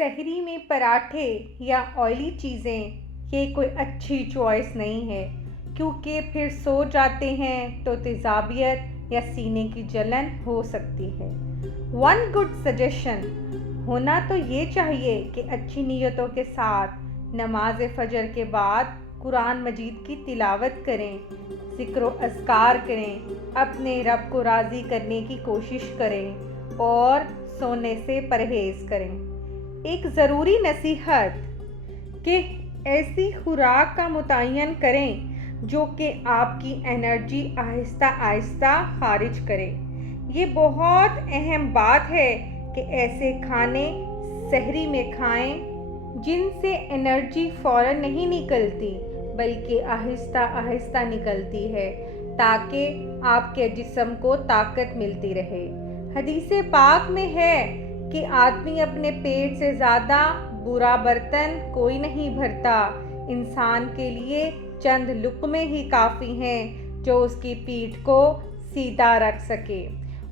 سحری میں پراٹھے یا آئلی چیزیں یہ کوئی اچھی چوائس نہیں ہے، کیونکہ پھر سو جاتے ہیں تو تیزابیت یا سینے کی جلن ہو سکتی ہے۔ ون گڈ سجیشن ہونا تو یہ چاہیے کہ اچھی نیتوں کے ساتھ نماز فجر کے بعد قرآن مجید کی تلاوت کریں، ذکر و اذکار کریں، اپنے رب کو راضی کرنے کی کوشش کریں اور سونے سے پرہیز کریں۔ ایک ضروری نصیحت کہ ایسی خوراک کا متعین کریں جو کہ آپ کی انرجی آہستہ آہستہ خارج کرے۔ یہ بہت اہم بات ہے کہ ایسے کھانے سحری میں کھائیں جن سے انرجی فوراً نہیں نکلتی بلکہ آہستہ آہستہ نکلتی ہے، تاکہ آپ کے جسم کو طاقت ملتی رہے۔ حدیث پاک میں ہے کہ آدمی اپنے پیٹ سے زیادہ برا برتن کوئی نہیں بھرتا۔ انسان کے لیے چند لقمے ہی کافی ہیں جو اس کی پیٹھ کو سیدھا رکھ سکے،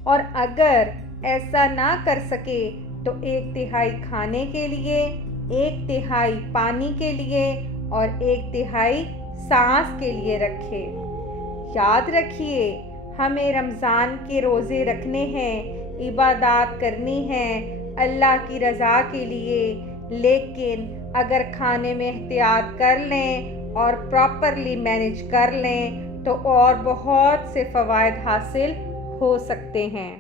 اور اگر ایسا نہ کر سکے تو 1/3 کھانے کے لیے، 1/3 پانی کے لیے اور 1/3 سانس کے لیے رکھے۔ یاد رکھیے، ہمیں رمضان کے روزے رکھنے ہیں، عبادات کرنی ہیں اللہ کی رضا کے لیے، لیکن اگر کھانے میں احتیاط کر لیں اور پراپرلی مینیج کر لیں تو اور بہت سے فوائد حاصل ہو سکتے ہیں۔